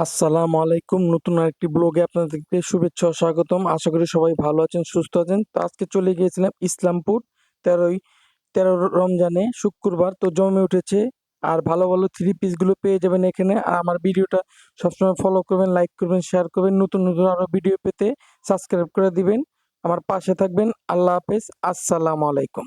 আসসালামু আলাইকুম নতুন আরেকটি ব্লগে আপনাদেরকে শুভেচ্ছা স্বাগতম আশা করি সবাই ভালো আছেন সুস্থ আছেন তো আজকে চলে গিয়েছিলাম ইসলামপুর তেরোই তেরো রমজানে শুক্রবার তো জমে উঠেছে আর ভালো ভালো থ্রি পিসগুলো পেয়ে যাবেন এখানে আর আমার ভিডিওটা সবসময় ফলো করবেন লাইক করবেন শেয়ার করবেন নতুন নতুন আরও ভিডিও পেতে সাবস্ক্রাইব করে দিবেন আমার পাশে থাকবেন আল্লাহ হাফেজ আসসালামু আলাইকুম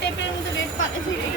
ਟੇਪੇ ਨੂੰ ਤੇ ਵੇਖ ਪਾ ਕੇ ਸੀ